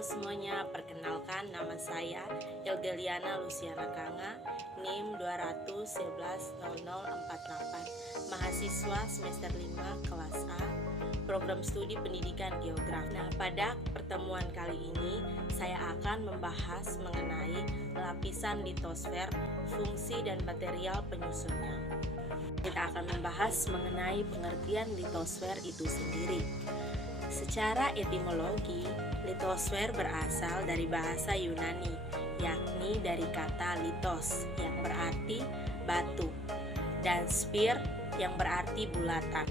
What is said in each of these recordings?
Halo semuanya, perkenalkan nama saya Elgeliana Luciana Kanga, NIM 2110048, mahasiswa semester 5 kelas A, program studi pendidikan geografi. Nah, pada pertemuan kali ini saya akan membahas mengenai lapisan litosfer, fungsi dan material penyusunnya. Kita akan membahas mengenai pengertian litosfer itu sendiri. Secara etimologi, litosfer berasal dari bahasa Yunani, yakni dari kata litos yang berarti batu dan sphere yang berarti bulatan.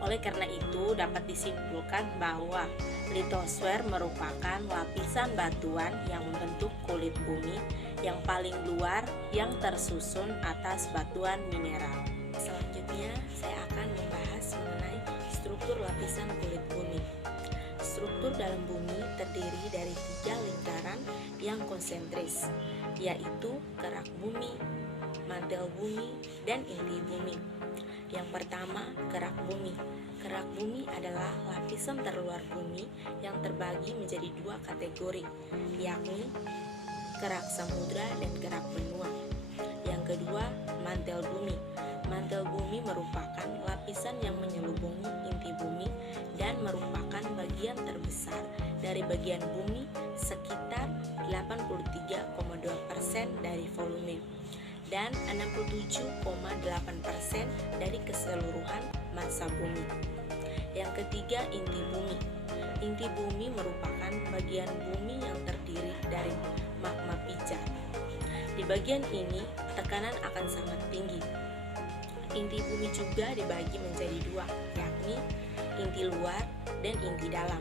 Oleh karena itu, dapat disimpulkan bahwa litosfer merupakan lapisan batuan yang membentuk kulit bumi yang paling luar yang tersusun atas batuan mineral. Selanjutnya, saya akan membahas mengenai struktur lapisan kulit bumi. Struktur dalam bumi terdiri dari 3 lingkaran yang konsentris, yaitu kerak bumi, mantel bumi, dan inti bumi. Yang pertama, kerak bumi. Kerak bumi adalah lapisan terluar bumi yang terbagi menjadi 2 kategori, yakni kerak samudra dan kerak benua. Yang kedua, mantel bumi. Mantel bumi merupakan lapisan yang menyelubungi inti bumi dan merupakan bagian terbesar dari bagian bumi, sekitar 83,2% dari volume dan 67,8% dari keseluruhan massa bumi. Yang ketiga, inti bumi. Inti bumi merupakan bagian bumi yang terdiri dari magma pijar. Di bagian ini, tekanan akan sangat tinggi. Inti bumi juga dibagi menjadi 2, yakni inti luar dan inti dalam,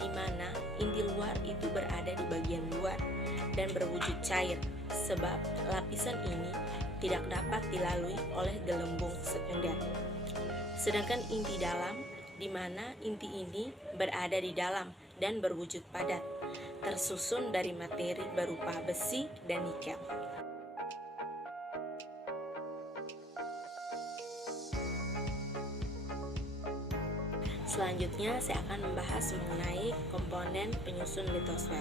di mana inti luar itu berada di bagian luar dan berwujud cair, sebab lapisan ini tidak dapat dilalui oleh gelembung sekunder. Sedangkan inti dalam, di mana inti ini berada di dalam dan berwujud padat, tersusun dari materi berupa besi dan nikel. Selanjutnya, saya akan membahas mengenai komponen penyusun litosfer.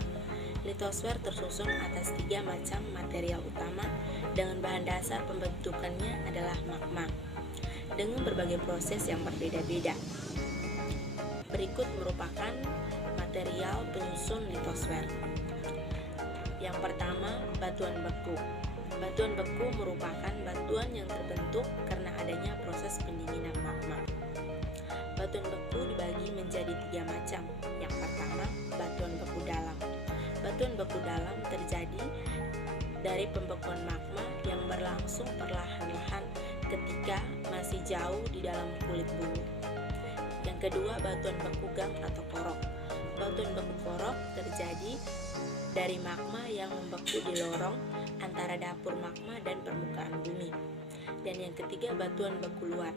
Litosfer tersusun atas 3 macam material utama dengan bahan dasar pembentukannya adalah magma, dengan berbagai proses yang berbeda-beda. Berikut merupakan material penyusun litosfer. Yang pertama, batuan beku. Batuan beku merupakan batuan yang terbentuk karena adanya proses pendinginan magma. Batuan beku dibagi menjadi 3 macam. Yang pertama, batuan beku dalam. Batuan beku dalam terjadi dari pembekuan magma yang berlangsung perlahan-lahan ketika masih jauh di dalam kulit bumi. Yang kedua, batuan beku gam atau korok. Batuan beku korok terjadi dari magma yang membeku di lorong antara dapur magma dan permukaan bumi. Dan yang ketiga, batuan beku luar.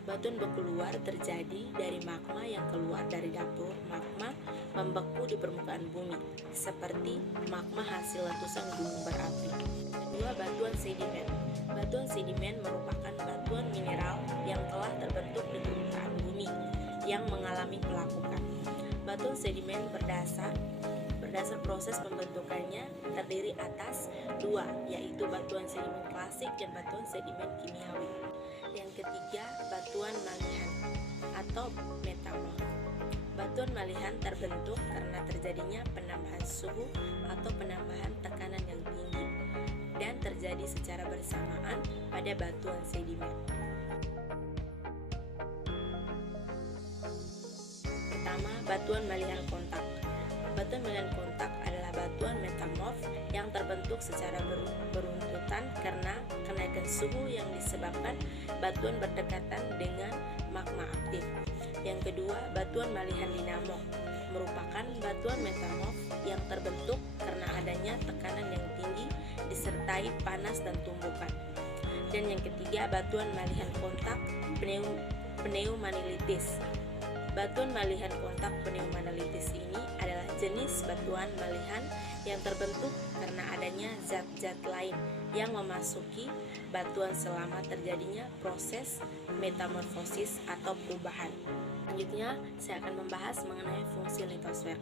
Batuan beku luar terjadi dari magma yang keluar dari dapur magma membeku di permukaan bumi, seperti magma hasil letusan gunung berapi. Kedua, batuan sedimen. Batuan sedimen merupakan batuan mineral yang telah terbentuk di permukaan bumi yang mengalami pelapukan. Batuan sedimen berdasar proses pembentukannya terdiri atas 2, yaitu batuan sedimen klasik dan batuan sedimen kimiawi. Yang ketiga, batuan malihan atau metamorf. Batuan malihan terbentuk karena terjadinya penambahan suhu atau penambahan tekanan yang tinggi dan terjadi secara bersamaan pada batuan sedimen. Pertama, batuan malihan kontak. Batuan malihan kontak adalah batuan metamorf yang terbentuk secara beruntutan karena kenaikan suhu yang disebabkan batuan berdekatan dengan magma aktif. Yang kedua, batuan malihan dinamo merupakan batuan metamorf yang terbentuk karena adanya tekanan yang tinggi disertai panas dan tumbukan. Dan yang ketiga, batuan malihan kontak pneumanilitis. Batuan malihan kontak pneumanilitis ini adalah jenis batuan malihan yang terbentuk karena adanya zat-zat lain yang memasuki batuan selama terjadinya proses metamorfosis atau perubahan. Selanjutnya, saya akan membahas mengenai fungsi litosfer.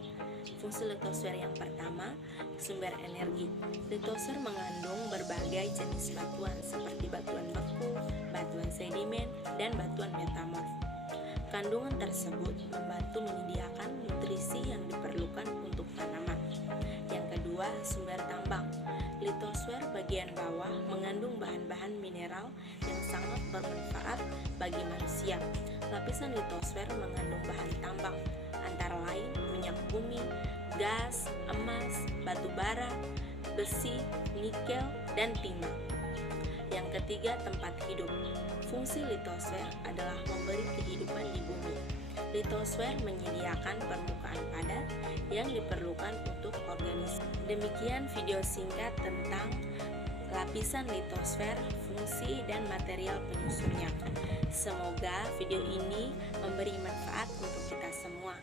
Fungsi litosfer yang pertama, sumber energi. Litosfer mengandung berbagai jenis batuan seperti batuan beku, batuan sedimen, dan batuan metamorf. Kandungan tersebut membantu menyediakan nutrisi yang diperlukan untuk tanaman. Yang kedua, sumber tambang. Litosfer bagian bawah mengandung bahan-bahan mineral yang sangat bermanfaat bagi manusia. Lapisan litosfer mengandung bahan tambang, antara lain minyak bumi, gas, emas, batu bara, besi, nikel, dan timah. Yang ketiga, tempat hidup. Fungsi litosfer adalah memberi kehidupan di bumi. Litosfer menyediakan permukaan padat yang diperlukan untuk organisme. Demikian video singkat tentang lapisan litosfer, fungsi, dan material penyusunnya. Semoga video ini memberi manfaat untuk kita semua.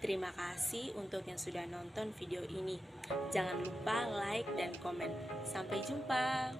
Terima kasih untuk yang sudah nonton video ini. Jangan lupa like dan komen. Sampai jumpa.